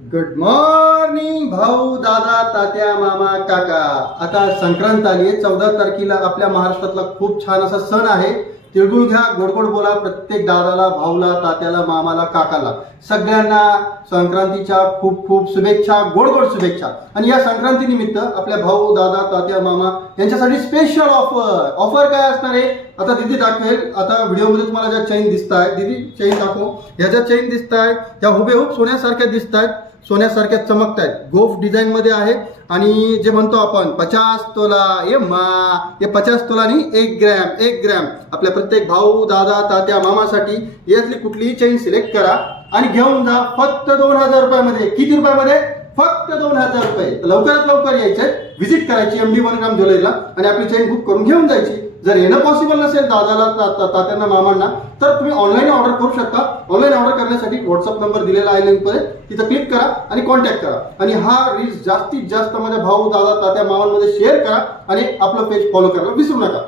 Good morning भाऊ दादा तात्या मामा काका. आता संक्रांत आली आहे. चौदा तारखेला आपल्या महाराष्ट्रातला खूप छान असा सण आहे. तिळगुळ घ्या गोड गोड बोला. प्रत्येक दादाला भाऊला तात्याला मामाला काकाला. सगळ्यांना संक्रांतीच्या खूप खूप शुभेच्छा गोड गोड शुभेच्छा. आणि या संक्रांती निमित्त आपल्या भाऊ दादा तात्या मामा यांच्यासाठी स्पेशल ऑफर ऑफर काय असणार आहे? आता दिदी दाखवेल आता व्हिडिओमध्ये तुम्हाला ज्या चैन दिसत आहेत दिदी चैन दाखव. ह्या ज्या चैन दिसत आहेत त्या हुबेहूब सोन्यासारख्या दिसत आहेत सोन्यासारख्या चमकत आहेत गोफ डिझाईन मध्ये आहे आणि जे म्हणतो आपण पचास तोला ये मा हे पचास तोला नाही एक ग्रॅम एक ग्रॅम. आपल्या प्रत्येक भाऊ दादा तात्या मामासाठी यातली कुठलीही चैन सिलेक्ट करा आणि घेऊन जा फक्त दोन हजार रुपयामध्ये. किती रुपयामध्ये? फक्त दोन रुपये तर लवकरात लवकर यायचंय व्हिजिट करायची एम डी ग्राम ज्वेलरीला आणि आपली चेन बुक करून घेऊन जायची. जर येणं पॉसिबल नसेल दादाला तात्यांना मामांना तर तुम्ही ऑनलाईन ऑर्डर करू शकता. ऑनलाईन ऑर्डर करण्यासाठी व्हॉट्सअप नंबर दिलेला आहे लिंकमध्ये तिथं क्लिक करा आणि कॉन्टॅक्ट करा. आणि हा रील्स जास्तीत जास्त माझ्या भाऊ दादा तात्या मामांमध्ये शेअर करा आणि आपलं पेज फॉलो करायला विसरू नका.